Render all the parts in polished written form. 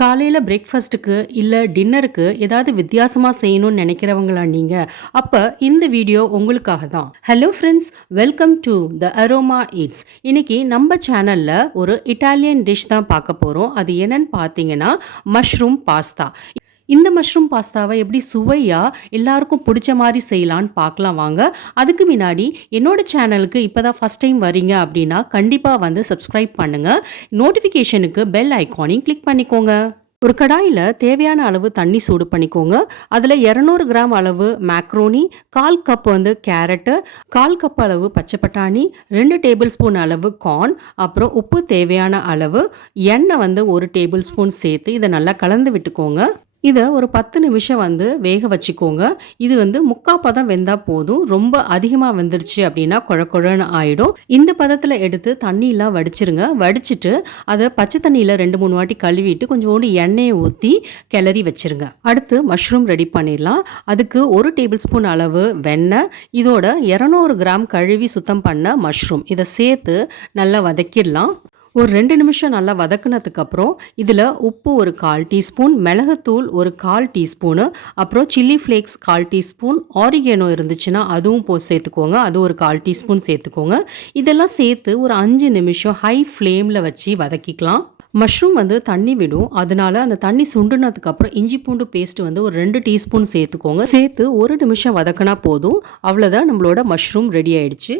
காலையில் பிரேக்ஃபாஸ்ட்டுக்கு இல்லை டின்னருக்கு ஏதாவது வித்தியாசமாக செய்யணும்னு நினைக்கிறவங்களா நீங்கள்? அப்போ இந்த வீடியோ உங்களுக்காக தான். Hello friends, welcome to the aroma eats. இன்னைக்கு நம்ம சேனலில் ஒரு இட்டாலியன் டிஷ் தான் பார்க்க போகிறோம். அது என்னன்னு பார்த்தீங்கன்னா மஷ்ரூம் பாஸ்தா. இந்த மஷ்ரூம் பாஸ்தாவை எப்படி சுவையாக எல்லாருக்கும் பிடிச்ச மாதிரி செய்யலான்னு பார்க்கலாம் வாங்க. அதுக்கு முன்னாடி என்னோட சேனலுக்கு இப்போ தான் ஃபஸ்ட் டைம் வரீங்க அப்படின்னா கண்டிப்பாக வந்து சப்ஸ்கிரைப் பண்ணுங்கள். நோட்டிஃபிகேஷனுக்கு பெல் ஐக்கானையும் கிளிக் பண்ணிக்கோங்க. ஒரு கடாயில் தேவையான அளவு தண்ணி சூடு பண்ணிக்கோங்க. அதில் 200 கிராம் அளவு மேக்ரோனி, 1/4 கப் வந்து கேரட்டு, 1/4 கப் அளவு பச்சை பட்டாணி, 2 டேபிள் ஸ்பூன் அளவு கார்ன், அப்புறம் உப்பு தேவையான அளவு, எண்ணெய் வந்து 1 டேபிள் ஸ்பூன் சேர்த்து இதை நல்லா கலந்து விட்டுக்கோங்க. இதை ஒரு 10 நிமிஷம் வந்து வேக வச்சுக்கோங்க. இது வந்து 3/4 பதம் வெந்தால் போதும். ரொம்ப அதிகமாக வெந்துருச்சு அப்படின்னா குழன்னு ஆகிடும். இந்த பதத்தில் எடுத்து தண்ணியெலாம் வடிச்சிருங்க. வடிச்சிட்டு அதை பச்சை தண்ணியில் 2-3 வாட்டி கழுவிட்டு கொஞ்சோண்டு எண்ணெயை ஊற்றி கிளறி வச்சிருங்க. அடுத்து மஷ்ரூம் ரெடி பண்ணிடலாம். அதுக்கு 1 டேபிள் ஸ்பூன் அளவு வெண்ணெய், இதோட 200 கிராம் கழுவி சுத்தம் பண்ண மஷ்ரூம் இதை சேர்த்து நல்லா வதக்கிடலாம். ஒரு 2 நிமிஷம் நல்லா வதக்குனதுக்கப்புறம் இதில் உப்பு ஒரு 1/4 டீஸ்பூன், மிளகுத்தூள் ஒரு 1/4 டீஸ்பூனு, அப்புறம் சில்லி ஃப்ளேக்ஸ் 1/4 டீஸ்பூன், ஆரிகேனோ இருந்துச்சுன்னா அதுவும் சேர்த்துக்கோங்க. அது ஒரு 1/4 டீஸ்பூன் சேர்த்துக்கோங்க. இதெல்லாம் சேர்த்து ஒரு 5 நிமிஷம் ஹை ஃப்ளேமில் வச்சு வதக்கிக்கலாம். மஷ்ரூம் வந்து தண்ணி விடும். அதனால அந்த தண்ணி சுண்டுனதுக்கப்புறம் இஞ்சி பூண்டு பேஸ்ட் வந்து ஒரு 2 டீஸ்பூன் சேர்த்துக்கோங்க. சேர்த்து 1 நிமிஷம் வதக்கினா போதும். அவ்வளோதான், நம்மளோட மஷ்ரூம் ரெடி ஆயிடுச்சு.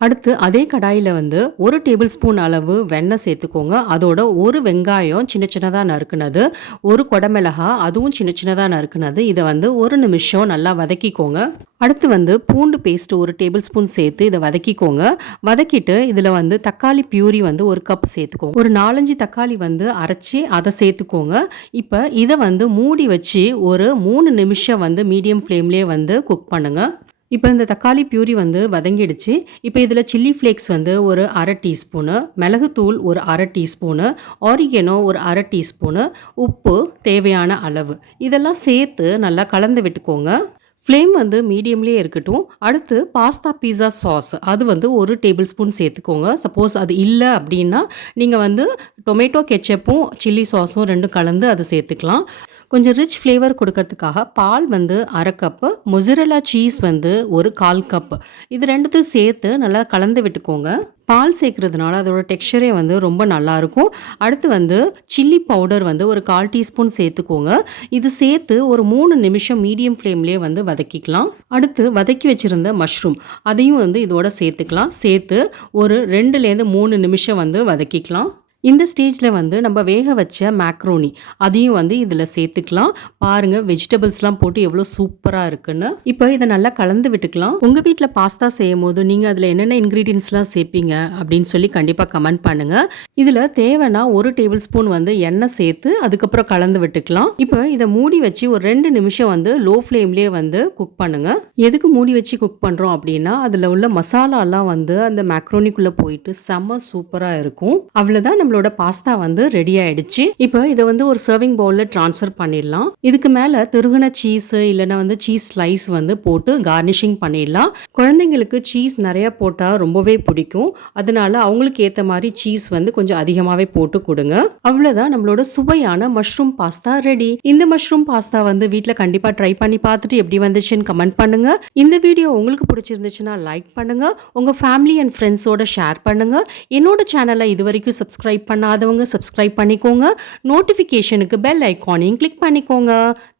அடுத்து அதே கடாயில் வந்து 1 டேபிள் ஸ்பூன் அளவு வெண்ணெய் சேர்த்துக்கோங்க. அதோட ஒரு வெங்காயம் சின்ன சின்னதாக நறுக்குனது, ஒரு குடமிளகா அதுவும் சின்ன சின்னதாக நறுக்குனது, இதை வந்து 1 நிமிஷம் நல்லா வதக்கிக்கோங்க. அடுத்து வந்து பூண்டு பேஸ்ட் 1 டேபிள் ஸ்பூன் சேர்த்து இதை வதக்கிக்கோங்க. வதக்கிட்டு இதில் வந்து தக்காளி பியூரி வந்து 1 கப் சேர்த்துக்கோங்க. ஒரு 4-5 தக்காளி வந்து அரைச்சி அதை சேர்த்துக்கோங்க. இப்போ இதை வந்து மூடி வச்சு ஒரு 3 நிமிஷம் வந்து மீடியம் ஃப்ளேம்லேயே வந்து குக் பண்ணுங்கள். இப்போ இந்த தக்காளி பியூரி வந்து வதங்கிடுச்சு. இப்போ இதில் சில்லி ஃப்ளேக்ஸ் வந்து ஒரு 1/2 டீஸ்பூனு, மிளகுத்தூள் ஒரு 1/2 டீஸ்பூனு, ஆரிகேனோ ஒரு 1/2 டீஸ்பூனு, உப்பு தேவையான அளவு இதெல்லாம் சேர்த்து நல்லா கலந்து விட்டுக்கோங்க. ஃப்ளேம் வந்து மீடியம்லேயே இருக்கட்டும். அடுத்து பாஸ்தா பீஸா சாஸ் அது வந்து 1 டேபிள் ஸ்பூன் சேர்த்துக்கோங்க. சப்போஸ் அது இல்லை அப்படின்னா நீங்கள் வந்து டொமேட்டோ கெச்சப்பும் சில்லி சாஸும் 2 கலந்து அதை சேர்த்துக்கலாம். கொஞ்சம் ரிச் ஃப்ளேவர் கொடுக்கறதுக்காக பால் வந்து 1/2 கப்பு, மொசரெல்லா சீஸ் வந்து ஒரு 1/4 கப்பு, இது 2த்தையும் சேர்த்து நல்லா கலந்து விட்டுக்கோங்க. பால் சேர்க்கறதுனால அதோட டெக்ஸ்சரே வந்து ரொம்ப நல்லாயிருக்கும். அடுத்து வந்து சில்லி பவுடர் வந்து ஒரு 1/4 டீஸ்பூன் சேர்த்துக்கோங்க. இது சேர்த்து ஒரு 3 நிமிஷம் மீடியம் ஃப்ளேம்லேயே வந்து வதக்கிக்கலாம். அடுத்து வதக்கி வச்சுருந்த மஷ்ரூம் அதையும் வந்து இதோட சேர்த்துக்கலாம். சேர்த்து ஒரு 2-3 நிமிஷம் வந்து வதக்கிக்கலாம். இந்த ஸ்டேஜில் வந்து நம்ம வேக வச்ச மேக்ரோனி அதையும் வந்து இதில் சேர்த்துக்கலாம். பாருங்கள், வெஜிடபிள்ஸ்லாம் போட்டு எவ்வளோ சூப்பராக இருக்குன்னு. இப்போ இதை நல்லா கலந்து விட்டுக்கலாம். உங்கள் வீட்டில் பாஸ்தா செய்யும் போது நீங்கள் அதில் என்னென்ன இன்க்ரீடியன்ஸ்லாம் சேர்ப்பீங்க அப்படின்னு சொல்லி கண்டிப்பாக கமெண்ட் பண்ணுங்கள். இதில் தேவைன்னா 1 டேபிள் ஸ்பூன் வந்து எண்ணெய் சேர்த்து அதுக்கப்புறம் கலந்து விட்டுக்கலாம். இப்போ இதை மூடி வச்சு ஒரு 2 நிமிஷம் வந்து லோ ஃப்ளேம்லேயே வந்து குக் பண்ணுங்கள். எதுக்கு மூடி வச்சு குக் பண்ணுறோம் அப்படின்னா அதில் உள்ள மசாலாலாம் வந்து அந்த மேக்ரோனிக்குள்ளே போயிட்டு செம்ம சூப்பராக இருக்கும். அவ்வளோதான், நம்மளோட பாஸ்தா வந்து ரெடி ஆயிடுச்சு. இப்போ இதை வந்து ஒரு சர்விங் பவுலில் ட்ரான்ஸ்ஃபர் பண்ணிடலாம். இதுக்கு மேலே திருகுன சீஸ் இல்லைன்னா வந்து சீஸ் ஸ்லைஸ் வந்து போட்டு கார்னிஷிங் பண்ணிடலாம். குழந்தைங்களுக்கு சீஸ் நிறைய போட்டால் ரொம்பவே பிடிக்கும். அதனால அவங்களுக்கு ஏற்ற மாதிரி சீஸ் வந்து கொஞ்சம் அதிகமாகவே போட்டு கொடுங்க. அவ்வளோதான், நம்மளோட சுவையான மஷ்ரூம் பாஸ்தா ரெடி. இந்த மஷ்ரூம் பாஸ்தா வந்து வீட்டில் கண்டிப்பாக ட்ரை பண்ணி பார்த்துட்டு எப்படி வந்துச்சுன்னு கமெண்ட் பண்ணுங்க. இந்த வீடியோ உங்களுக்கு பிடிச்சிருந்துச்சுன்னா லைக் பண்ணுங்க, உங்கள் ஃபேமிலி அண்ட் ஃப்ரெண்ட்ஸோட ஷேர் பண்ணுங்க. என்னோட சேனலை இது வரைக்கும் சப்ஸ்கிரைப் பண்ணாதவங்க சப்ஸ்கிரைப் பண்ணிக்கோங்க. நோட்டிஃபிகேஷனுக்கு பெல் ஐக்கானையும் கிளிக் பண்ணிக்கோங்க.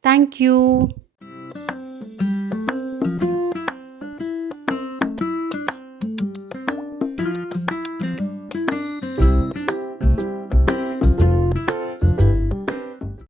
தேங்க்யூ.